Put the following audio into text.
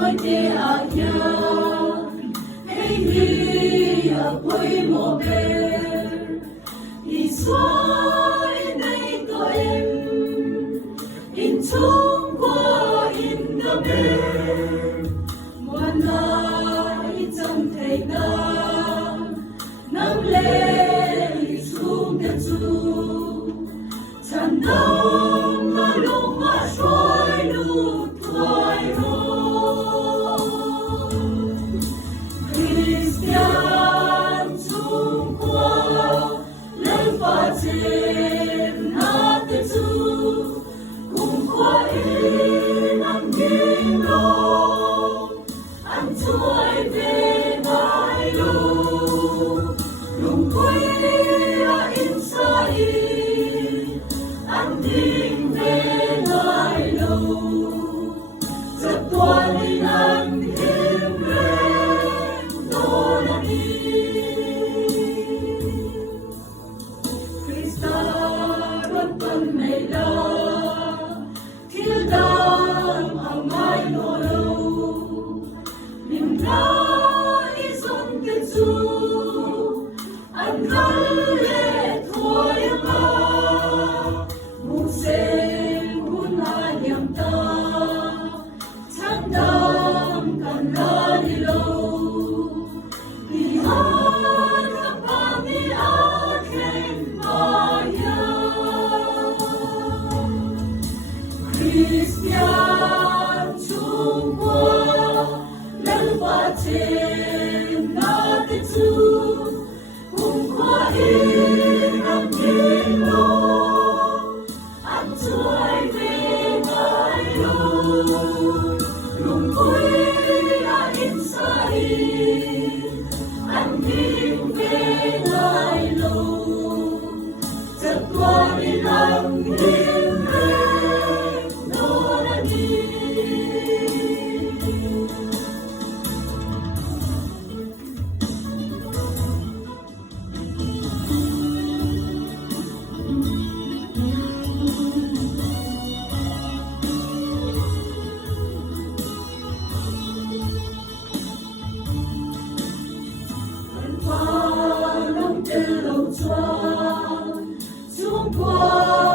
đôi tê à nhớ hey hi à quay mồ bề đi xóa in đây có em in chung qua in đam mê ngoan ai trong thầy ta nắm lên xuống đất du chẳng đâu mà lúc mà trôi lụt thoải Christian chung qua lên và trên hát du cùng qua in ăn kinh lòng ăn chuối về vai lù lùng quê in sa ăn kinh về lại lâu giật toàn đi ăn thêm về tôi đã đi Christa rất tuân mày la thiếu đam hàng mai nô lâu mình đã ý xuân kết du ăn khăn lệ thôi mà mù sen hun ha nhầm ta chắc đam cần ra đi lâu đi hát khắp ba mi áo khen mà ya Christian chung qua lần và trên na tên du cùng qua in ăn kinh lòng ăn chuối về vai lùn lùng quê in sa ăn kinh về lại lâu giật qua đi lặng im về nó đã đi qua nông tên lâu choang chung qua